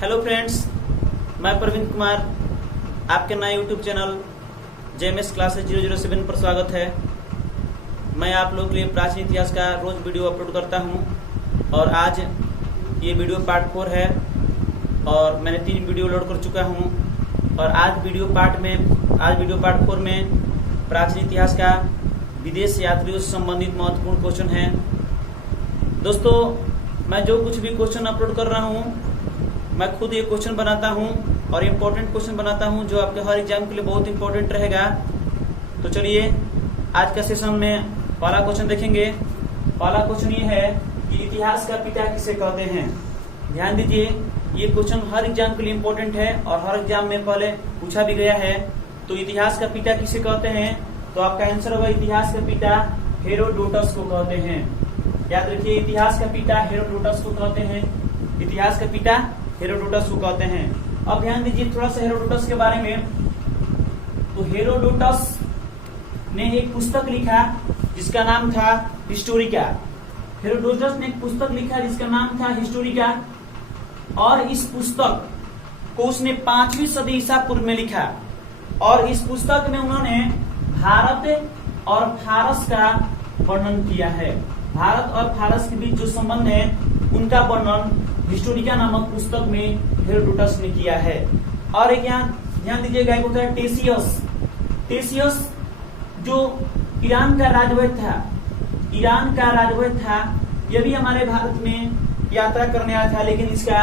Hello friends, मैं प्रवीण कुमार, आपके नए यूट्यूब चैनल जेएमएस क्लासेस 007 पर स्वागत है। मैं आप लोगों के लिए प्राचीन इतिहास का रोज वीडियो अपलोड करता हूं और आज ये वीडियो पार्ट 4 है और मैंने 3 वीडियो लोड कर चुका हूं और आज वीडियो पार्ट 4 में प्राचीन इतिहास का विदेश यात्रियों से संबंधित महत्वपूर्ण क्वेश्चन है। दोस्तों, मैं जो कुछ भी क्वेश्चन अपलोड कर रहा हूं मैं खुद ये क्वेश्चन बनाता हूं और इम्पोर्टेंट क्वेश्चन बनाता हूं जो आपके हर एग्जाम के लिए बहुत इंपॉर्टेंट रहेगा। तो चलिए आज का सेशन में पहला क्वेश्चन देखेंगे। पहला क्वेश्चन ये है कि इतिहास का पिता किसे कहते हैं। ध्यान दीजिए, ये क्वेश्चन हर एग्जाम के लिए इम्पोर्टेंट है और हर एग्जाम में पहले पूछा भी गया है। तो इतिहास का पिता किसे कहते हैं, तो आपका आंसर होगा इतिहास का पिता हेरोडोटस को कहते हैं। याद रखिए, इतिहास का पिता हेरोडोटस को कहते हैं। इतिहास का पिता हेरोडोटस को कहते हैं। अब ध्यान दीजिए थोड़ा सा हेरोडोटस के बारे में। तो हेरोडोटस ने एक पुस्तक लिखा जिसका नाम था हिस्टोरिका। हेरोडोटस ने एक पुस्तक लिखा जिसका नाम था हिस्टोरिका और इस पुस्तक को उसने 5वीं सदी ईसा पूर्व में लिखा और इस पुस्तक में उन्होंने भारत और फारस का वर्णन किया है। भारत और फारस के बीच जो संबंध है उनका वर्णन हिस्टोरिका नामक पुस्तक में हेरोडोटस ने किया है। और एक यहाँ ध्यान दीजिएगा, एक होता है टेसियस। टेसियस जो ईरान का राजवैद्य था, यह भी हमारे भारत में यात्रा करने आया था, लेकिन इसका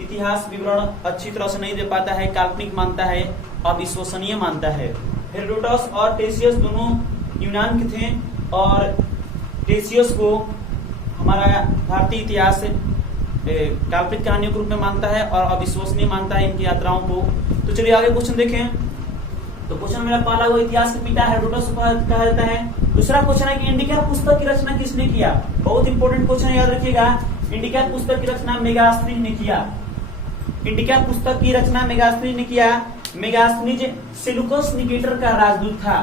इतिहास विवरण अच्छी तरह से नहीं दे पाता है, काल्पनिक मानता है, अविश्वसनीय मानता है। हेरोडोटस और टेसियस दोनों यूनान के थे और टेसियस को हमारा भारतीय इतिहास काल्पनिक कहानियों के रूप में मानता है और अविश्वसनीय मानता है इनकी यात्राओं को। तो चलिए आगे क्वेश्चन देखें। तो क्वेश्चन मेरा पहला वो इतिहास के पिता हेरोडोटस को कहा जाता है। दूसरा क्वेश्चन है कि इंडिका पुस्तक की रचना किसने किया। बहुत इंपॉर्टेंट क्वेश्चन है, याद रखिएगा। इंडिका पुस्तक की रचना मेगास्थनीज ने किया। इंडिका पुस्तक की रचना मेगास्थनीज ने किया। मेगास्थनीज सेलुकस निकेटर का राजदूत था।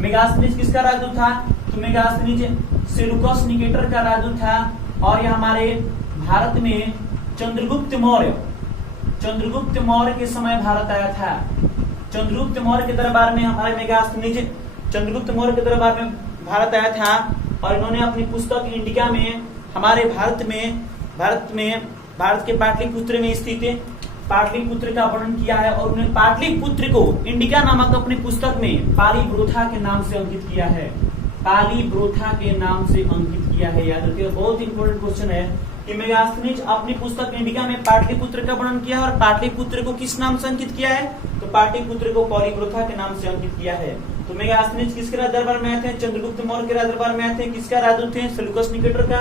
मेगास्थनीज किसका राजदूत था, तो मेगास्थनीज सेलुकस निकेटर का राजदूत था और यह हमारे भारत में चंद्रगुप्त मौर्य के समय भारत आया था। चंद्रगुप्त मौर्य के दरबार में हमारे मेगास्थनीज चंद्रगुप्त मौर्य के दरबार में भारत आया था और इन्होंने अपनी पुस्तक इंडिका में हमारे भारत के पाटलिपुत्र में स्थित पाटलिपुत्र का वर्णन किया है और उन्होंने पाटलिपुत्र को इंडिका नामक अपनी पुस्तक में पालीब्रोथा के नाम से अंकित किया है। पालीब्रोथा के नाम से अंकित किया है। याद रखिए, बहुत इंपॉर्टेंट क्वेश्चन है कि मेगास्थनीज अपनी पुस्तक इंडिका में पाटलिपुत्र का वर्णन किया और पाटलिपुत्र को किस नाम से अंकित किया है, तो पाटलिपुत्र को पालीब्रोथा के नाम से अंकित किया है। तो मेगास्थनीज किसके राज दरबार में आए थे, चंद्रगुप्त मौर्य के राज दरबार में आए थे। किसका राजदूत थे, सेलुकस निकेटर का।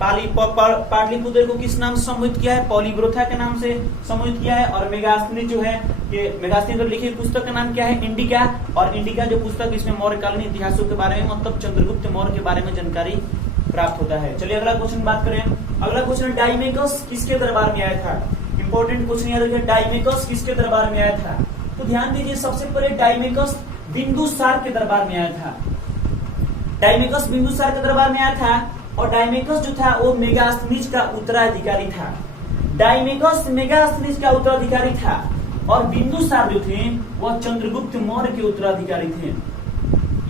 पाटलिपुत्र को किस नाम से संबोधित किया है, पालीब्रोथा के नाम से संबोधित किया है। और मेगास्थनीज जो है, ये मेगास्थनीज द्वारा लिखी पुस्तक का नाम क्या है, इंडिका। और इंडिका जो पुस्तक, इसमें मौर्यकालीन इतिहासों के बारे में, मतलब चंद्रगुप्त मौर्य के बारे में जानकारी प्राप्त होता है। चलिए अगला क्वेश्चन बात करें। अगला क्वेश्चन, डाइमेकस किसके दरबार में आया था। इंपॉर्टेंट क्वेश्चन याद रखिए, डाइमेकस किसके दरबार में आया था। तो ध्यान दीजिए, सबसे पहले डाइमेकस बिंदुसार के दरबार में आया था। डाइमेकस बिंदुसार के दरबार में आया था और डाइमेकस जो था वो मेगास्थनीज का उत्तराधिकारी था। डाइमेकस मेगास्थनीज का उत्तराधिकारी था और बिंदुसार जो थे वह चंद्रगुप्त मौर्य के उत्तराधिकारी थे।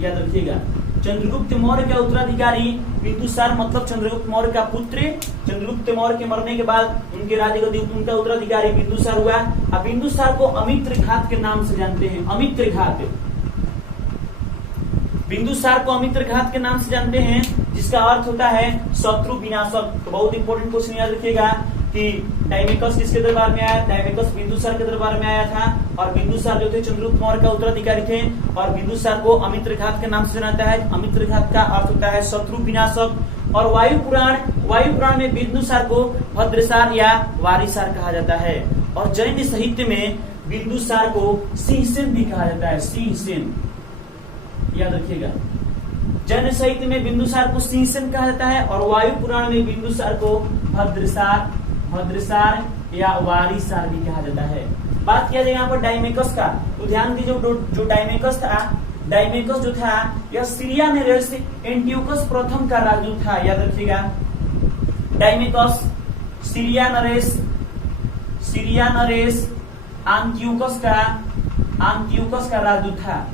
याद रखिएगा, चंद्रगुप्त मौर्य का उत्तराधिकारी बिंदुसार, मतलब चंद्रगुप्त मौर्य का पुत्र। चंद्रगुप्त मौर्य के मरने के बाद उनके राज्य उनका उत्तराधिकारी बिंदुसार हुआ। अब बिंदुसार को अमित्रघात के नाम से जानते हैं। अमित्रघात, बिंदुसार को अमित्रघात के नाम से जानते हैं, जिसका अर्थ होता है शत्रु विनाशक। तो बहुत इंपॉर्टेंट क्वेश्चन याद रखिएगा कि डाइमेकस किसके दरबार में आया, डाइमेकस बिंदुसार के दरबार में आया था और बिंदुसार जो थे चंद्रगुप्त मौर्य का उत्तराधिकारी थे और बिंदुसार को अमित्रघात के नाम से जाना है। अमित्रघात का अर्थ होता है शत्रु विनाशक। और वायु पुराण में बिंदुसार को भद्रसार या वारिसार कहा जाता है और जैन साहित्य में बिंदुसार को सिंहसेन भी कहा जाता है। सिंहसेन, याद रखिएगा, जैन साहित्य में बिंदुसार को सिंहसेन कहा जाता है और वायु पुराण में बिंदुसार को भद्रसार या वारिसार भी कहा जाता है। बात किया जाए यहाँ पर डाइमेकस का, तो ध्यान दीजिए, जो डाइमेकस जो था यह सीरिया नरेश एंटियोकस प्रथम का राजदूत था। याद रखिएगा, डाइमेकस सीरिया सीरिया नरेश आंतियोकस का राजदूत था।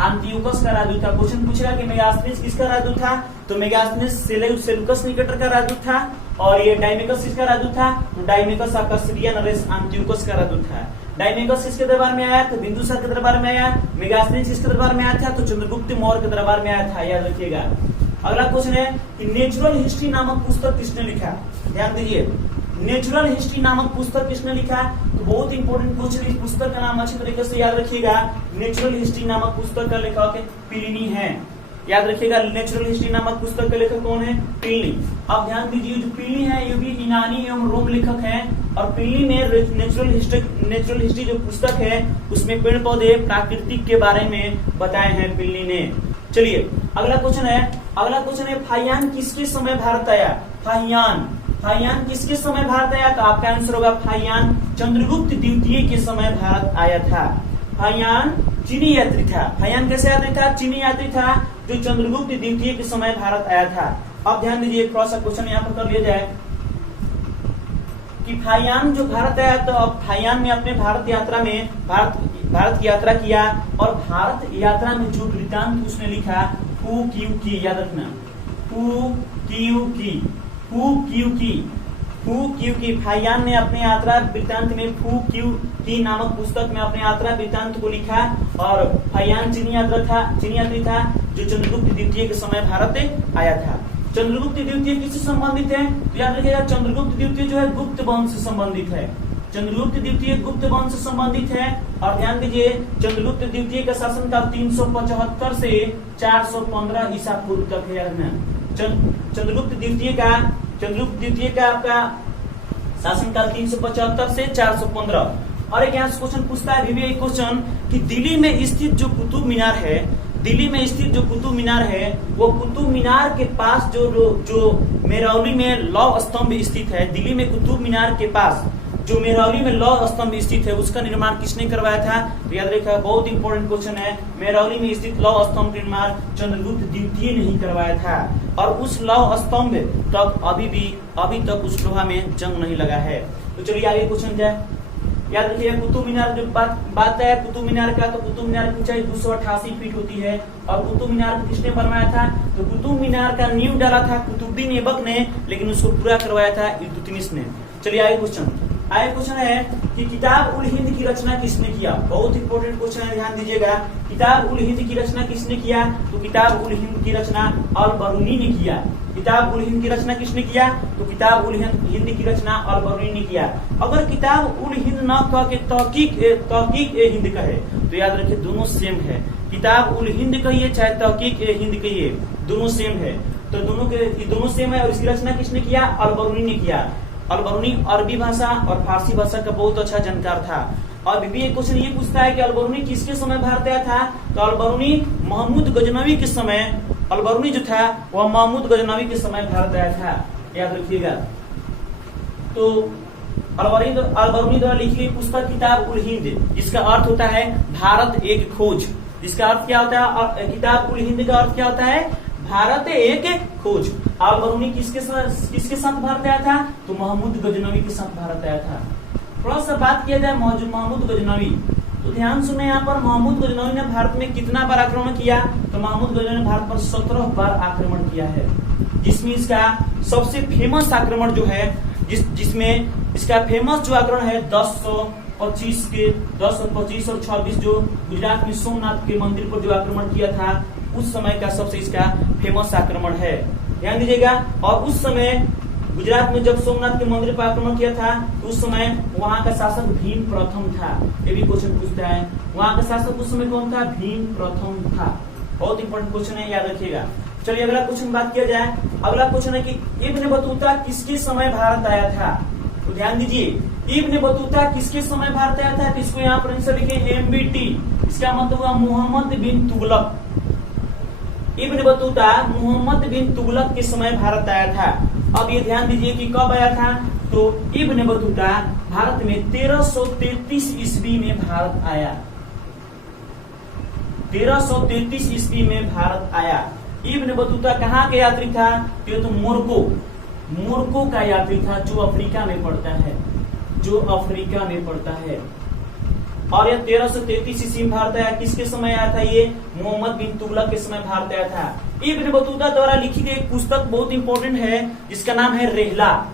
आंतियोकस का राजदूत था। क्वेश्चन पूछेगा कि मेगास्थनीज किसका राजदूत था, तो मेगास्थनीज सेल्यूकस निकेटर का राजदूत था। और ये डाइमेकस किसका राजदूत था, तो डाइमेकस आपका सीरिया नरेश आंतियोकस का राजदूत था। डाइमेकस किसके दरबार में आया, तो बिंदुसार के दरबार में आया। मेगास्थनीज किसके दरबार में आया था, तो चंद्रगुप्त मौर्य के दरबार में आया था, याद रखिएगा। अगला क्वेश्चन है कि नेचुरल हिस्ट्री नामक पुस्तक किसने लिखा, ध्यान दीजिए, नेचुरल हिस्ट्री नामक पुस्तक किसने लिखा, तो बहुत इंपॉर्टेंट क्वेश्चन। इस पुस्तक का नाम अच्छी तरीके से याद रखिएगा। नेचुरल हिस्ट्री नामक पुस्तक का लेखक प्लिनी है, याद रखिएगा। नेचुरल हिस्ट्री नामक पुस्तक का लेखक कौन है, प्लिनी। अब ध्यान दीजिए, जो प्लिनी है ये भी यूनानी एवं रोम लेखक हैं। और प्लिनी ने नेचुरल हिस्ट्री जो पुस्तक है उसमें पेड़ पौधे प्राकृतिक के बारे में बताए हैं प्लिनी ने। चलिए अगला क्वेश्चन है फाहियान किसके समय भारत आया, फाहियान किसके समय भारत आया, तो आपका आंसर होगा फाहियान चंद्रगुप्त द्वितीय के समय भारत आया था। फाहियान चीनी यात्री था। फाहियान कैसे यात्री था, चीनी यात्री था जो चंद्रगुप्त द्वितीय के समय भारत आया था। अब ध्यान दीजिए, थोड़ा सा क्वेश्चन यहाँ पर कर लिया जाए कि फाहियान जो भारत आया, तो अब फाहियान ने अपने भारत की यात्रा किया। और भारत यात्रा में जो वृत्तांत उसने लिखा फू क्यू की, याद रखना, फू क्यू की। फाहियान ने अपने यात्रा वृत्तांत में फू क्यू की नामक पुस्तक में अपने यात्रा वृत्तांत को लिखा। और फाहियान चीनी यात्री था जो चंद्रगुप्त द्वितीय के समय भारत आया था। चंद्रगुप्त द्वितीय किससे संबंधित है, तो याद रखिएगा चंद्रगुप्त द्वितीय जो है गुप्त वंश से संबंधित है। चंद्रगुप्त द्वितीय गुप्त वंश से संबंधित है। और ध्यान दीजिए, चंद्रगुप्त द्वितीय का शासनकाल 375 से 415 ईसा पूर्व तक है। चंद्रगुप्त द्वितीय का आपका शासनकाल 375 से 415। और एक यहाँ से क्वेश्चन पूछता है भी एक क्वेश्चन कि दिल्ली में स्थित जो कुतुब मीनार है, वो कुतुब मीनार के पास जो मेहरौली में लौह स्तंभ स्थित है, दिल्ली में कुतुब मीनार के पास जो मेहरौली में लौह स्तंभ स्थित है, उसका निर्माण किसने करवाया था, तो याद रखिएगा बहुत इंपॉर्टेंट क्वेश्चन है। मेहरौली में स्थित लौह स्तंभ निर्माण चंद्रगुप्त द्वितीय ने ही करवाया था। और उस लौह स्तंभ तक अभी तक उस लोहा में जंग नहीं लगा है। तो चलिए आगे क्वेश्चन जाए। याद रखिएगा कुतुब मीनार जो बात है कुतुब मीनार का, तो कुतुब मीनार की ऊंचाई 288 फीट होती है। और कुतुब मीनार को किसने बनवाया था, तो कुतुब मीनार का नींव डाला था कुतुबुद्दीन ऐबक ने, लेकिन उसको पूरा करवाया था इल्तुतमिश ने। चलिए आगे क्वेश्चन है कि किताब उल हिंद की रचना किसने किया। बहुत इंपॉर्टेंट क्वेश्चन है, ध्यान दीजिएगा। किताब उल हिंद की रचना किसने किया, तो किताब उल हिंद की रचना अल-बरूनी ने किया। किताब उल हिंद की रचना किसने किया, तो किताब उल हिंद की रचना अल-बरूनी ने किया। अगर किताब उल हिंद न कह के तहकीक ए हिंद कहे, तो याद रखिए दोनों सेम है। किताब उल हिंद कहिए चाहे तहकीक ए हिंद कहिए, दोनों सेम है। तो दोनों सेम है। और इसकी रचना किसने किया, अल-बरूनी ने किया। अल-बरूनी अरबी भाषा और फारसी भाषा का बहुत अच्छा जानकार था। और भी एक क्वेश्चन ये पूछता है कि अल-बरूनी किसके समय भारत आया था, तो अल-बरूनी महमूद गजनवी के समय, अल-बरूनी जो था वह महमूद गजनवी के समय भारत आया था, याद रखिएगा। तो अल-बरूनी द्वारा लिखी गई पुस्तक किताब उल हिंद, जिसका अर्थ होता है भारत एक खोज। जिसका अर्थ क्या होता है, किताब उल हिंद का अर्थ क्या होता है, भारत एक खोज। अल-बरूनी किसके साथ भारत आया था, तो महमूद गजनवी के साथ भारत आया था। थोड़ा सा बात किया जाए महमूद गजनवी, तो ध्यान सुने यहाँ पर महमूद गजनवी ने भारत में कितना बार आक्रमण किया, तो महमूद गजनवी ने भारत पर 17 बार आक्रमण किया है। जिसमें इसका सबसे फेमस आक्रमण जो है, जिसमें इसका फेमस जो आक्रमण है 1025 और 26 जो गुजरात में सोमनाथ के मंदिर पर जो आक्रमण किया था, उस समय का सबसे इसका फेमस आक्रमण है, ध्यान दीजिएगा। और उस समय गुजरात में जब सोमनाथ के मंदिर पर आक्रमण किया था, तो उस समय वहां का शासक भीम प्रथम था। ये भी क्वेश्चन पूछता है, वहां का शासक उस समय कौन था, भीम प्रथम था। बहुत इंपॉर्टेंट क्वेश्चन है, याद रखिएगा। चलिए अगला क्वेश्चन बात किया जाए। अगला क्वेश्चन है कि इब्न बतूता किसके समय भारत आया था, तो ध्यान दीजिए इब्न बतूता किसके समय भारत आया था, तो इसको यहाँ पर आंसर लिखे MBT। इसका मतलब हुआ मोहम्मद बिन तुगलक। इब्न बतूता मोहम्मद बिन तुगलक के समय भारत आया था। अब ये ध्यान दीजिए कि कब आया था, तो इब्न बतूता भारत में 1333 ईस्वी में भारत आया। 1333 ईस्वी में भारत आया। इब्न बतूता कहाँ के यात्री था, तो मोरक्को का यात्री था, जो अफ्रीका में पड़ता है। जो अफ्रीका में पड़ता है। और यह 1333 ईस्वी में भारत आया। किसके समय आया था? ये मोहम्मद बिन तुगलक के समय भारत आया था। इब्न बतूता द्वारा लिखी गई एक पुस्तक बहुत इंपॉर्टेंट है जिसका नाम है रेहला,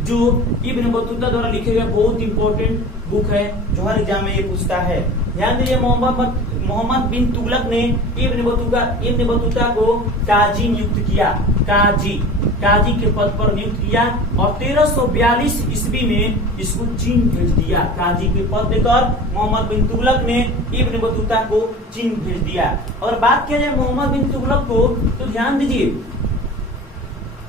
जो इब्न बतूता द्वारा लिखे गए बहुत इंपॉर्टेंट बुक है जो हर एग्जाम में ये पूछता है। ध्यान दीजिए, मोहम्मद बिन तुगलक ने इब्न बतूता को काजी नियुक्त किया, काजी के पद पर नियुक्त किया और 1342 ईस्वी में इसको चीन भेज दिया। काजी के पद देकर मोहम्मद बिन तुगलक ने इब्न बतूता को चीन भेज दिया। और बात किया जाए मोहम्मद बिन तुगलक को, तो ध्यान दीजिए,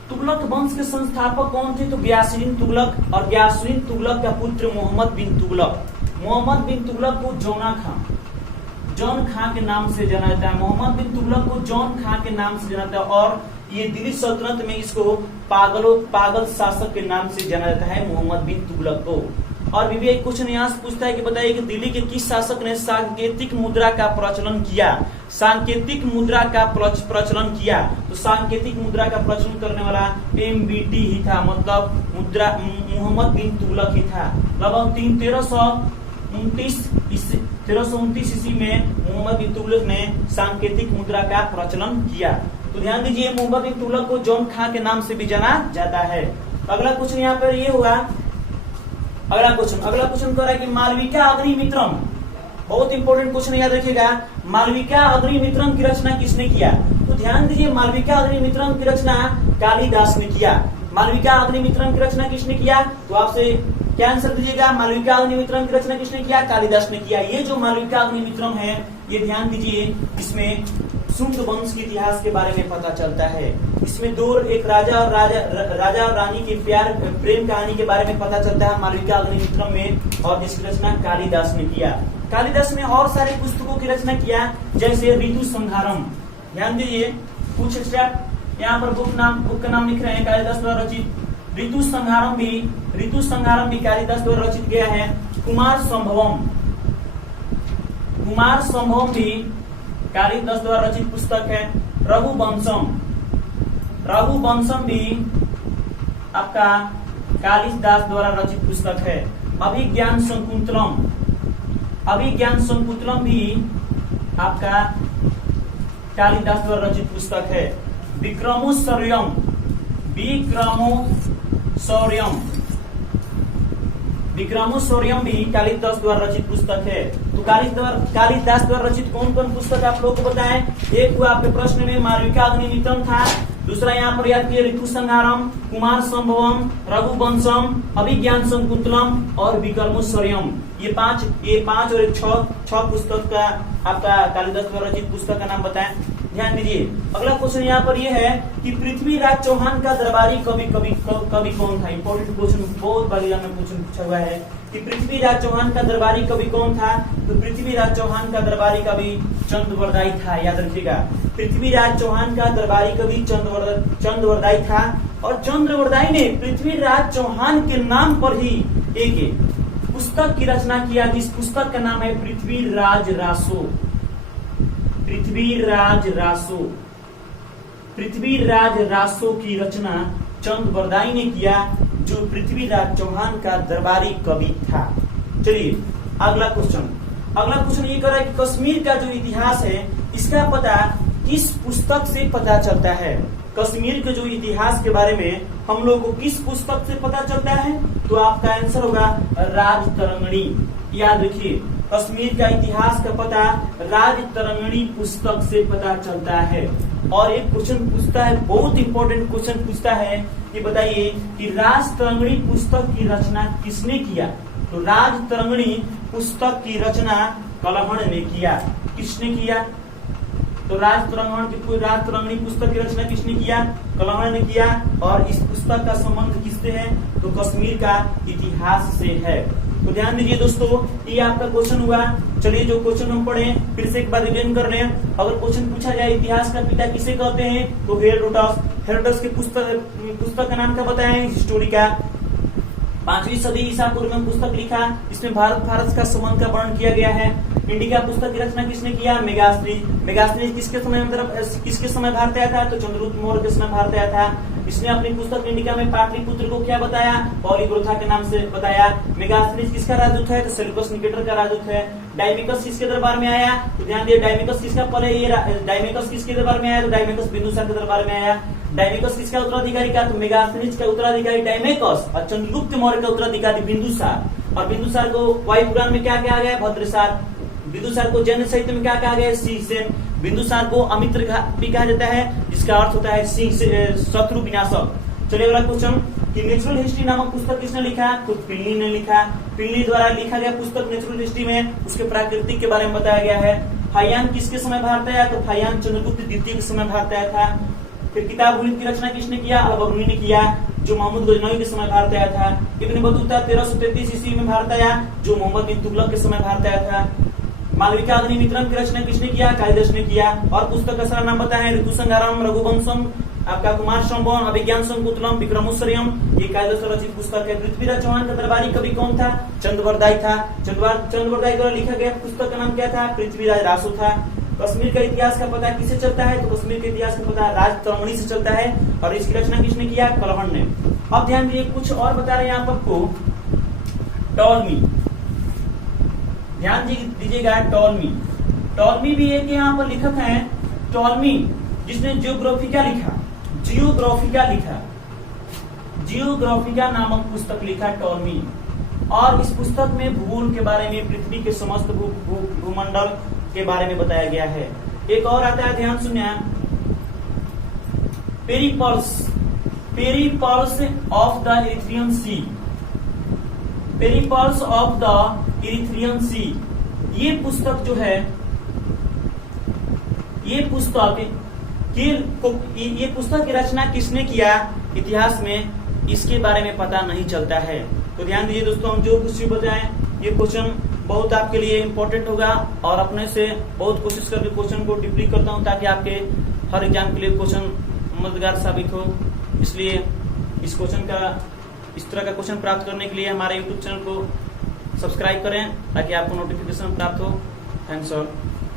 तुगलक वंश के संस्थापक कौन थे? तो गियासुद्दीन तुगलक, और गियासुद्दीन तुगलक का पुत्र मोहम्मद बिन तुगलक को जॉन खां के नाम से जाना जाता है। मोहम्मद बिन तुगलक को जॉन खां के नाम से जाना जाता है और ये दिल्ली सल्तनत में इसको पागल शासक के नाम से जाना जाता है, मोहम्मद बिन तुगलक को। और भी एक क्वेश्चन यहाँ से पूछता है कि बताइए कि दिल्ली के किस शासक ने सांकेतिक मुद्रा का प्रचलन किया? सांकेतिक मुद्रा का प्रचलन किया, तो सांकेतिक मुद्रा का प्रचलन करने वाला MBT ही था, मतलब मुद्रा मोहम्मद बिन तुगलक ही था। लगभग 1329 ईस्वी में मोहम्मद बिन तुगलक ने सांकेतिक मुद्रा का प्रचलन किया। तो ध्यान दीजिए, मोहम्मद बिन तुगलक को जॉन खां के नाम से भी जाना जाता है। अगला क्वेश्चन यहाँ पर ये हुआ, अगला क्वेश्चन कह रहा है कि मालविका अग्निमित्रम, बहुत इंपॉर्टेंट क्वेश्चन याद रखिएगा, मालविका अग्निमित्रम की रचना किसने किया? तो ध्यान दीजिए, मालविका अग्निमित्रम की रचना कालिदास ने किया। मालविका अग्निमित्रम की रचना किसने किया? तो आपसे क्या आंसर दीजिएगा? मालविका अग्निमित्रम की रचना किसने किया? कालिदास ने किया। ये जो मालविका अग्निमित्रम है, ये ध्यान दीजिए, इसमें शुंग वंश के इतिहास के बारे में पता चलता है। इसमें एक राजा और रानी के प्रेम कहानी के बारे में पता चलता है मालविका अग्निमित्रम में, और जिसकी रचना कालिदास ने किया। कालिदास ने और सारे पुस्तकों की रचना किया, जैसे ऋतु संहारम। ध्यान दीजिए, कुछ स्टेप यहाँ पर बुक का नाम लिख रहे हैं, कालिदास द्वारा रचित। ऋतु संहारम भी कालिदास द्वारा रचित गया है। कुमार संभवम भी कालिदास द्वारा रचित पुस्तक है। रघुवंशम भी आपका कालिदास द्वारा रचित पुस्तक है। अभिज्ञान शकुंतलम भी आपका कालिदास द्वारा रचित पुस्तक है। विक्रमोशौर्यम भी कालिदास द्वारा रचित पुस्तक है। तो कालिदास द्वारा रचित कौन कौन पुस्तक आप लोगों को बताएं? एक हुआ आपके प्रश्न में मालविका अग्निमित्रम था, दूसरा यहाँ पर याद किए ऋतु संहारम, कुमार संभवम, रघुवंशम, अभिज्ञान शकुंतलम और विक्रमोशौर्यम। ये पांच और एक छह पुस्तक का आपका कालिदास द्वारा रचित पुस्तक का नाम बताएं। ध्यान दीजिए, अगला क्वेश्चन यहाँ पर यह है कि पृथ्वीराज चौहान का दरबारी कवि कौन था? इंपॉर्टेंट क्वेश्चन, बहुत बार एग्जाम में पूछा हुआ है कि पृथ्वीराज चौहान का दरबारी कवि कौन था? तो पृथ्वीराज चौहान का दरबारी कवि चंद्रवरदाई था। याद रखिएगा, पृथ्वीराज चौहान का दरबारी कवि चंद्रवरदाई था, और चंद्रवरदाई ने पृथ्वीराज चौहान के नाम पर ही एक पुस्तक की रचना किया, जिस पुस्तक का नाम है पृथ्वीराज रासो की रचना चंद्रवरदाई ने किया, जो पृथ्वीराज चौहान का दरबारी कवि था। चलिए अगला क्वेश्चन ये कर रहा है कि कश्मीर का जो इतिहास है, इसका पता किस पुस्तक से पता चलता है? कश्मीर के जो इतिहास के बारे में हम लोग को किस पुस्तक से पता चलता है? तो आपका आंसर होगा राजतरंगिणी। याद रखिए, कश्मीर का इतिहास का पता राजतरंगिणी पुस्तक से पता चलता है। और एक क्वेश्चन पूछता है, बहुत इंपॉर्टेंट क्वेश्चन पूछता है कि बताइए कि राजतरंगिणी पुस्तक की रचना किसने किया? तो राजतरंगिणी पुस्तक की रचना कलहण ने किया। किसने किया? तो राजतरंगिणी पुस्तक की रचना किसने किया? कलहण ने किया। और इस पुस्तक का संबंध किससे है? तो कश्मीर का इतिहास से है। तो ध्यान दीजिए दोस्तों, ये आपका क्वेश्चन हुआ। चलिए जो क्वेश्चन हम पढ़े फिर से एक बार रिवीजन कर रहे हैं। अगर क्वेश्चन पूछा जाए इतिहास का पिता किसे कहते हैं, तो हेरोडोटस के पुस्तक का नाम क्या बताएं? हिस्टोरिका। 5वीं सदी ईसा पूर्व में पुस्तक लिखा, इसमें भारत फारस का संबंध का वर्णन किया गया है। इंडिका पुस्तक की रचना किसने किया? मेगास्थनीज किसके समय भारत आया था? तो चंद्रगुप्त मौर्य के समय भारत आया था। इसने अपनी पुस्तक इंडिका में पाटलिपुत्र को क्या बताया, पॉलीग्रोथा के नाम से बताया। मेगास्थनीज किसका राजदूत है, तो सेल्यूकस निकेटर का राजदूत है। डायमिकस किसके दरबार में आया, तो ध्यान दिए डायमिकस किसका, पहले ये डायमिकस किसके दरबार में आया, तो डायमिकस बिंदुसार के दरबार में आया। डायमिकस किसका उत्तराधिकारी का, तो मेगास्थनीज का उत्तराधिकारी डायमिकस और चंद्रगुप्त मौर्य का उत्तराधिकारी बिंदुसार। और बिंदुसार को वायु पुराण में क्या कहा गया, भद्रसार। बिंदुसार को जैन साहित्य में क्या कहा गया, सिंहसेन। बिंदुसार को अमित्र भी कहा जाता है, जिसका अर्थ होता है सिंह शत्रु विनाशक। चलिए अगला क्वेश्चन कि नेचुरल हिस्ट्री नामक पुस्तक किसने लिखा, तो प्लिनी ने लिखा। प्लिनी द्वारा लिखा गया पुस्तक नेचुरल हिस्ट्री में उसके प्राकृतिक के बारे में बताया गया है। फायान किसके समय भारत आया, तो फायान चंद्रगुप्त द्वितीय के समय भारत आया था। फिर किताब उलिद की रचना किसने किया, अल-बरूनी ने किया, जो मोहम्मद गजनवी के समय भारत आया था। इब्न बतूता 1333 ईस्वी में भारत आया, जो मोहम्मद बिन तुगलक के समय भारत आया था। मालविका अग्निमित्रम की रचना किसने किया, कालिदास ने किया। और पुस्तक का सारा नाम बताया है, ऋतुसंहारम, रघुवंशम, आपका कुमार संभवन, अभिज्ञान संकुतलम, विक्रमोत्तरम, ये कालिदास रचित पुस्तक है। पृथ्वीराज चौहान का दरबारी कवि कौन था, चंद्रवरदाई था। चंद्रवरदाई द्वारा लिखा गया पुस्तक का नाम क्या था, पृथ्वीराज रासो था। कश्मीर का इतिहास का पता किसे चलता है, तो कश्मीर के इतिहास का पता राज तमणी से चलता है। और इसकी रचना किसने किया, कलहण ने। अब ध्यान दीजिए कुछ और बता रहे हैं यहाँ आपको, टॉलमी, ध्यान दीजिएगा। टॉलमी भी एक यहाँ पर लेखक है, टॉलमी, जिसने जियोग्राफिका नामक पुस्तक लिखा टॉलमी। और इस पुस्तक में भूगोल के बारे में, पृथ्वी के समस्त भूमंडल के बारे में बताया गया है। एक और आता है, ध्यान सुनिए, Periplus of the Erythraean Sea. Periplus of the Erythraean Sea, ये पुस्तक जो है, ये पुस्तक की रचना किसने किया, इतिहास में इसके बारे में पता नहीं चलता है। तो ध्यान दीजिए दोस्तों, हम जो कुछ भी बताएं ये क्वेश्चन बहुत आपके लिए इम्पोर्टेंट होगा। और अपने से बहुत कोशिश करके क्वेश्चन को डीपली करता हूं, ताकि आपके हर एग्जाम के लिए क्वेश्चन मददगार साबित हो। इसलिए इस तरह का क्वेश्चन प्राप्त करने के लिए हमारे YouTube चैनल को सब्सक्राइब करें, ताकि आपको नोटिफिकेशन प्राप्त हो। Thanks all.